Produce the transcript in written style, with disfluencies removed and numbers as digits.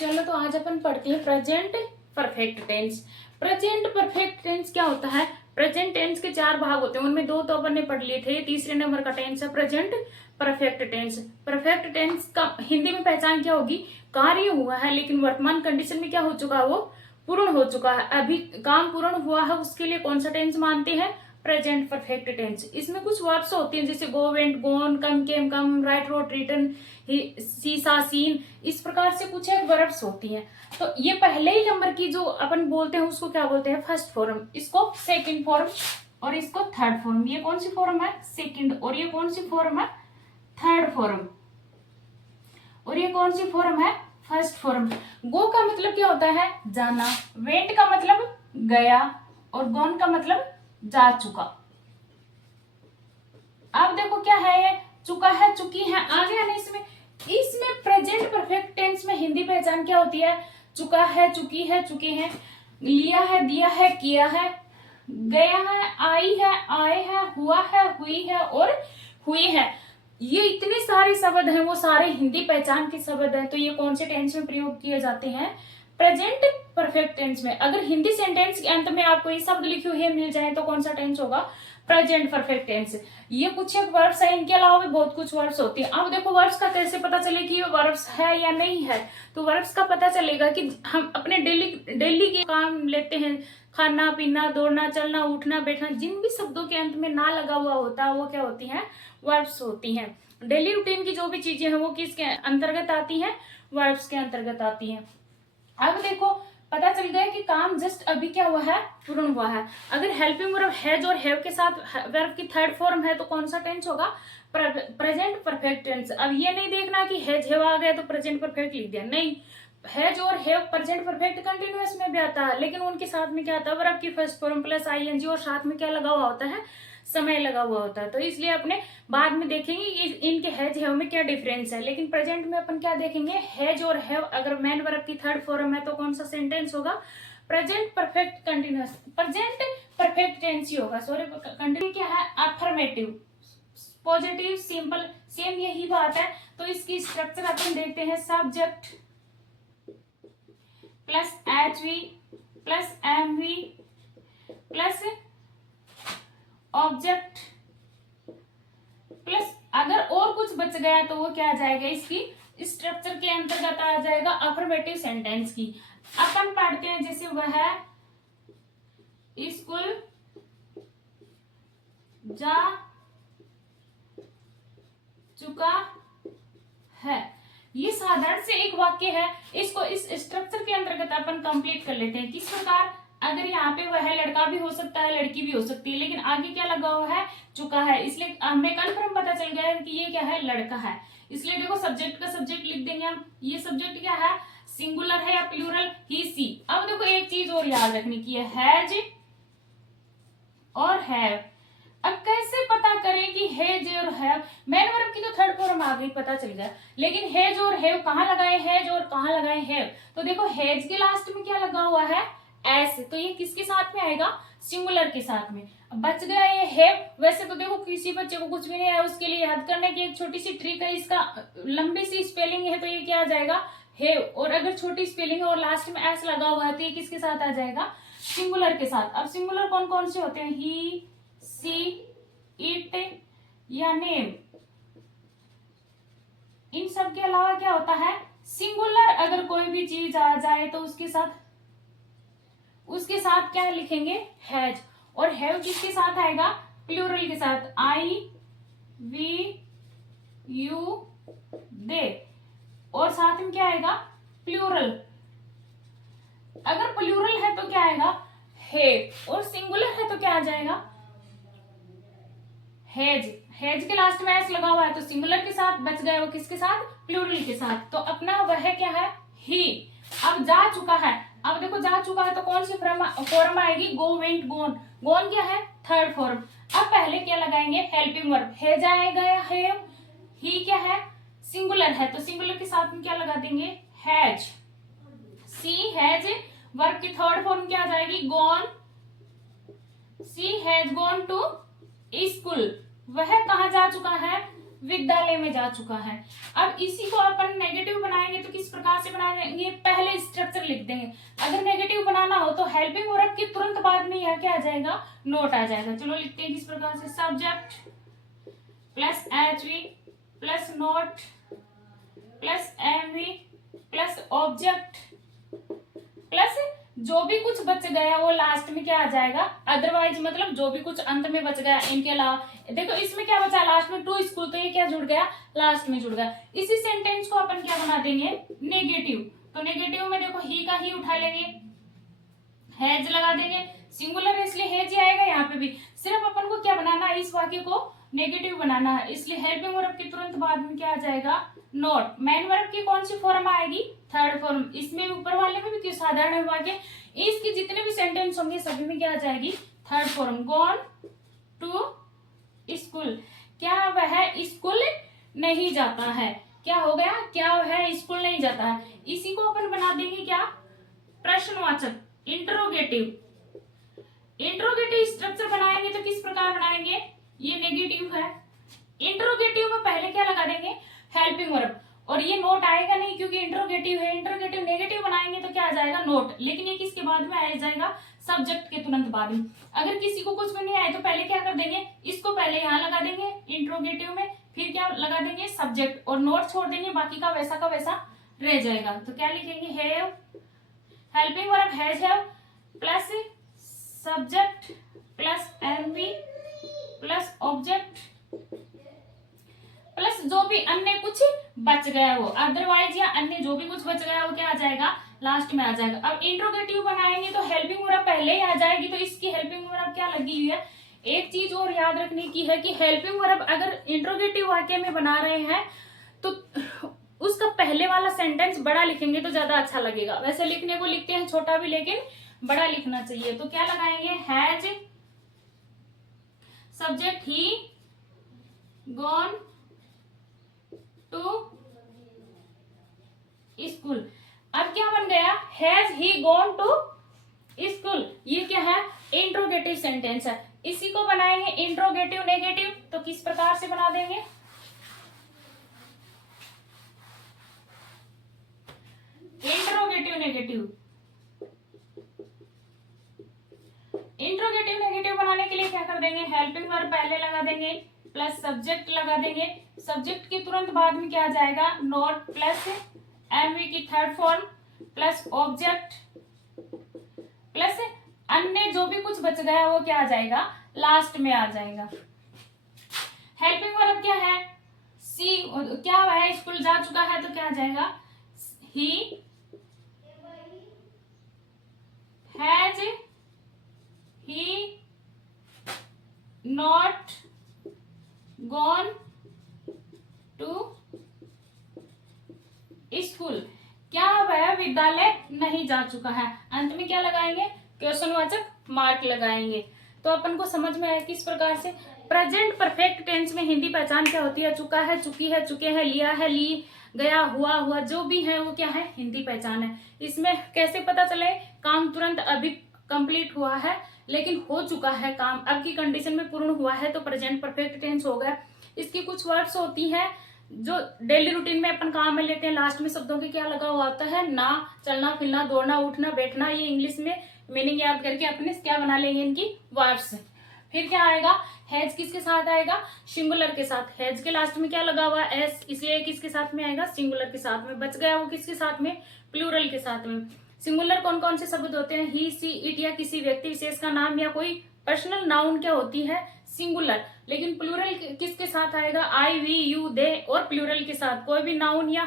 चलो तो आज अपन पढ़ते हैं present perfect tense. Present perfect tense क्या होता है? प्रेजेंट टेंस के चार भाग होते हैं, उनमें दो तो अपन ने पढ़ लिए थे। तीसरे नंबर का टेंस है present perfect tense. Perfect tense का हिंदी में पहचान क्या होगी? कार्य हुआ है लेकिन वर्तमान कंडीशन में क्या हो चुका है? वो पूर्ण हो चुका है। अभी काम पूर्ण हुआ है, उसके लिए कौन सा टेंस मानते हैं? Present perfect tense. इसमें कुछ वर्ब्स होती हैं जैसे go, went, gone, come, came, come, write, wrote, written, see, saw, seen. इस प्रकार से कुछ एक वर्ब्स होती हैं। तो ये पहले ही नंबर की जो अपन बोलते हैं उसको क्या बोलते हैं? First form. इसको सेकंड फॉर्म और इसको थर्ड फॉर्म। ये कौन सी फॉर्म है? सेकंड। और ये कौन सी फॉर्म है? Third form. और ये कौन सी फॉर्म है? First form. गो का मतलब क्या होता है? जाना। वेंट का मतलब गया। और गॉन का मतलब जा चुका। अब देखो क्या है? ये चुका है, चुकी है, आ गया ना इसमें। इसमें प्रेजेंट परफेक्ट टेंस में हिंदी पहचान क्या होती है? चुका है, चुकी है, चुके हैं, लिया है, दिया है, किया है, गया है, आई है, आए हैं, हुआ है, हुई है और हुई है। ये इतने सारे शब्द हैं, वो सारे हिंदी पहचान के शब्द हैं। तो ये कौन से टेंस में प्रयोग किए जाते हैं? प्रेजेंट परफेक्ट टेंस में। अगर हिंदी सेंटेंस के अंत में आपको ये शब्द लिखे हुए मिल जाए तो कौन सा टेंस होगा? Present perfect tense. ये कुछ एक वर्ब्स है, इनके अलावा भी बहुत कुछ वर्ब्स होती है। अब देखो वर्ब्स का कैसे पता चले कि ये वर्ब्स है या नहीं है? तो वर्ब्स का पता चलेगा कि हम अपने डेली के काम लेते हैं, खाना पीना, दौड़ना, चलना, उठना, बैठना, जिन भी शब्दों के अंत में ना लगा हुआ होता है वो क्या होती हैं? वर्ब्स होती हैं। डेली रूटीन की जो भी चीजें हैं वो किसके अंतर्गत आती हैं? वर्ब्स के अंतर्गत आती हैं। अब देखो पता चल गया कि काम जस्ट अभी क्या हुआ है? पूर्ण हुआ है। अगर हेल्पिंग वर्ब हैज और हैव के साथ वर्ब की थर्ड फॉर्म है तो कौन सा टेंस होगा? Present perfect tense. अब ये नहीं देखना कि हैज हैव आ गया तो प्रेजेंट परफेक्ट लिख दिया, नहीं। हैज और हैव प्रेजेंट परफेक्ट कंटिन्यूअस में भी आता है, लेकिन उनके साथ में क्या आता है? वर्ब की फर्स्ट फॉर्म प्लस आईएनजी और साथ में क्या लगा हुआ होता है? समय लगा हुआ होता है। तो इसलिए अपने बाद में देखेंगे इनके हैज हैव में क्या डिफरेंस है। लेकिन प्रेजेंट में अपन क्या देखेंगे? हैज और हैव अगर मेन वर्ब की थर्ड फॉर्म है तो कौन सा सेंटेंस होगा? Present perfect continuous, present perfect tense ही होगा। सॉरी, कंटिन्यू क्या है? अफर्मेटिव, पॉजिटिव, सिंपल, सेम यही बात है। तो इसकी स्ट्रक्चर अपन देखते हैं। Subject plus H V plus M V plus object plus अगर और कुछ बच गया तो वो क्या आ जाएगा? इसकी स्ट्रक्चर के अंतर्गत आ जाएगा अफर्मेटिव सेंटेंस की। अपन पढ़ते हैं जैसे वह स्कूल जा चुका है। ये साधारण से एक वाक्य है, इसको इस स्ट्रक्चर के अंतर्गत अपन कंप्लीट कर लेते हैं। किस प्रकार? अगर यहाँ पे वह लड़का भी हो सकता है, लड़की भी हो सकती है, लेकिन आगे क्या लगा हुआ है? चुका है। इसलिए हमें कन्फर्म पता चल गया है कि ये क्या है? लड़का है। इसलिए देखो सब्जेक्ट का सब्जेक्ट लिख देंगे हम। ये सब्जेक्ट क्या है? सिंगुलर है या प्लूरल? ही, सी। अब देखो एक चीज और याद रखने की है, हैज और हैव। अब कैसे पता करें कि हैज और हैव? मेन वर्ब की तो थर्ड फॉर्म आ गई, पता चल गया। लेकिन हैज और हैव कहाँ लगाए? हैज और कहाँ लगाए? हैव। तो देखो हैज के लास्ट में क्या लगा हुआ है? एस। तो ये किसके साथ में आएगा? सिंगुलर के साथ में। अब बच गया ये हैव। वैसे तो देखो किसी बच्चे को कुछ भी नहीं है, उसके लिए याद करने की एक छोटी सी ट्रिक है। इसका लंबी सी स्पेलिंग है तो ये क्या आ जाएगा? हैव। और अगर छोटी स्पेलिंग है और लास्ट में एस लगा हुआ है तो ये किसके साथ आ जाएगा? सिंगुलर के साथ। अब सिंगुलर कौन कौन से होते हैं? ही, सी, इट या नेम। इन सब के अलावा क्या होता है? सिंगुलर अगर कोई भी चीज आ जाए तो उसके साथ क्या लिखेंगे? हैज। और हैव किसके साथ आएगा? प्लूरल के साथ। आई, वी, यू, दे। और साथ में क्या आएगा? प्लूरल। अगर प्लूरल है तो क्या आएगा? हैव। और सिंगुलर है तो क्या आ जाएगा? हैज। हैज के लास्ट में एस लगा हुआ है तो सिंगुलर के साथ। बच गया वो किसके साथ? प्लूरल के साथ। तो अपना वह क्या है? ही। अब जा चुका है। अब देखो जा चुका है तो कौन सी फॉर्म आएगी? गो, वेंट, गोन। गोन क्या है? Third form. अब पहले क्या लगाएंगे? Helping verb. हैज आएगा या हैव? ही क्या है? सिंगुलर है तो सिंगुलर के साथ में क्या लगा देंगे? हैज। She, has. वर्ब की थर्ड फॉर्म क्या आ जाएगी? Gone. She has gone to school. वह कहा जा चुका है? विद्यालय में जा चुका है। अब इसी को अपन नेगेटिव बनाएंगे तो किस प्रकार से बनाएंगे, पहले स्ट्रक्चर लिख देंगे। अगर नेगेटिव बनाना हो तो हेल्पिंग वर्ब के तुरंत बाद में यह क्या आ जाएगा, नोट आ जाएगा। चलो लिखते हैं किस प्रकार से, subject plus HV plus not plus MV plus object plus जो भी कुछ बच गया वो लास्ट में क्या आ जाएगा, अदरवाइज मतलब जो भी कुछ अंत में बच गया इनके अलावा। देखो इसमें क्या बचा लास्ट में, टू स्कूल, तो ये क्या जुड़ गया, लास्ट में जुड़ गया। इसी सेंटेंस को अपन क्या बना देंगे, नेगेटिव। तो नेगेटिव में देखो ही का ही उठा लेंगे, हैज लगा देंगे, सिंगुलर है इसलिए हैज ही आएगा यहाँ पे भी। सिर्फ अपन को क्या बनाना है, इस वाक्य को नेगेटिव बनाना है, इसलिए हेल्पिंग वर्ब के तुरंत बाद में क्या आ जाएगा, नॉट। मेन वर्ब की कौन सी फॉर्म आएगी, थर्ड फॉर्म। इसमें ऊपर वाले में भी क्यों, साधारण वाक्य, इसके जितने भी सेंटेंस होंगे सभी में क्या आ जाएगी, third form. Gone to school, क्या वह स्कूल नहीं जाता है, क्या हो गया, क्या वह स्कूल नहीं जाता है। इसी को अपन बना देंगे क्या, प्रश्नवाचक, इंट्रोगेटिव। इंट्रोगेटिव स्ट्रक्चर बनाएंगे तो किस प्रकार बनाएंगे, ये नेगेटिव है, इंट्रोगेटिव में पहले क्या लगा देंगे, हेल्पिंग वर्ब, और ये नोट आएगा नहीं क्योंकि इंट्रोगेटिव है। इंट्रोगेटिव नेगेटिव बनाएंगे तो क्या आ जाएगा, नोट, लेकिन ये किसके बाद में आ जाएगा, सब्जेक्ट के तुरंत बाद में। अगर किसी को कुछ भी नहीं आए तो पहले क्या कर देंगे, इसको पहले यहाँ लगा देंगे इंट्रोगेटिव में, फिर क्या लगा देंगे, सब्जेक्ट, और नोट छोड़ देंगे, बाकी का वैसा रह जाएगा। तो क्या लिखेंगे, have, helping verb has have plus subject plus MV plus object plus जो भी अन्य कुछ बच गया हो, अदरवाइज या अन्य जो भी कुछ बच गया हो क्या आ जाएगा, लास्ट में आ जाएगा। अब इंट्रोगेटिव बनाएंगे तो हेल्पिंग वर्ब पहले ही आ जाएगी, तो इसकी हेल्पिंग वर्ब क्या लगी हुई है। एक चीज और याद रखने की है कि हेल्पिंग वर्ब अगर इंट्रोगेटिव वाक्य में बना रहे हैं तो उसका पहले वाला सेंटेंस बड़ा लिखेंगे तो ज्यादा अच्छा लगेगा। वैसे लिखने को लिखते हैं छोटा भी, लेकिन बड़ा लिखना चाहिए। तो क्या लगाएंगे, has subject he gone to school. अब क्या बन गया, has he gone to school, ये क्या है, इंट्रोगेटिव सेंटेंस है। इसी को बनाएंगे इंट्रोगेटिव नेगेटिव, तो किस प्रकार से बना देंगे, इंट्रोगेटिव नेगेटिव। इंट्रोगेटिव नेगेटिव बनाने के लिए क्या कर देंगे, हेल्पिंग वर्ब पहले लगा देंगे प्लस सब्जेक्ट लगा देंगे, सब्जेक्ट के तुरंत बाद में क्या आ जाएगा, नॉट प्लस एमवी की third form plus object plus अन्य जो भी कुछ बच गया वो क्या आ जाएगा, लास्ट में आ जाएगा। हेल्पिंग वर्ब क्या है, सी, क्या है, स्कूल जा चुका है तो क्या आ जाएगा, he has he not gone to school, क्या वह विद्यालय नहीं जा चुका है। अंत में क्या लगाएंगे, क्वेश्चनवाचक मार्क लगाएंगे। तो अपन को समझ में आया किस प्रकार से प्रेजेंट परफेक्ट टेंस में हिंदी पहचान क्या होती है, चुका है, चुकी है, चुके हैं, लिया है, ली, गया, हुआ, जो भी है वो क्या है, हिंदी पहचान है। इसमें कैसे पता चले, काम तुरंत अभी कंप्लीट हुआ है लेकिन हो चुका है काम, अब की कंडीशन में पूर्ण हुआ है तो प्रेजेंट परफेक्ट टेंस हो गया। इसकी कुछ वर्ड्स होती हैं जो डेली रूटीन में अपन काम में लेते हैं, लास्ट में शब्दों के क्या लगा हुआ होता है, ना, चलना फिरना, दौड़ना, उठना, बैठना, ये इंग्लिश में मीनिंग याद करके अपने क्या बना लेंगे, इनकी वर्ड्स। फिर क्या आएगा, हैज किसके साथ आएगा, सिंगुलर के साथ, हैज के लास्ट में क्या लगा हुआ है, एस, इसलिए किसके साथ में आएगा, सिंगुलर के साथ में। बच गया वो किसके साथ में, प्लूरल के साथ में। सिंगुलर कौन कौन से शब्द होते हैं, ही, सी, इट, या किसी व्यक्ति विशेष का नाम या कोई पर्सनल नाउन क्या होती है, सिंगुलर। लेकिन प्लूरल किसके साथ आएगा, आई, वी, यू, दे, और प्लूरल के साथ कोई भी नाउन या